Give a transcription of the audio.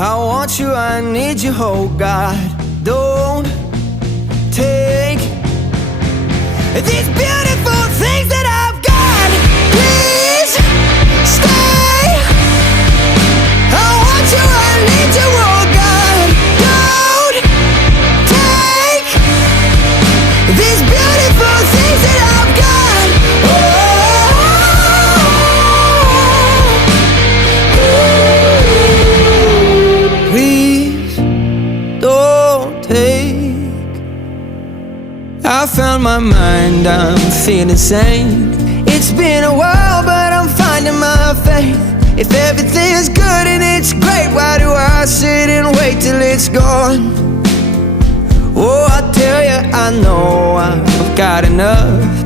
I want you, I need you, oh God. Don't take these beautiful things that I've got. Please stay. I want you, I need you, oh God. Don't take these beautiful things that I've got. Please don't take. I found my mind, I'm feeling sane. It's been a while, but I'm finding my faith. If everything's good and it's great, why do I sit and wait till it's gone? Oh, I tell you, I know I've got enough.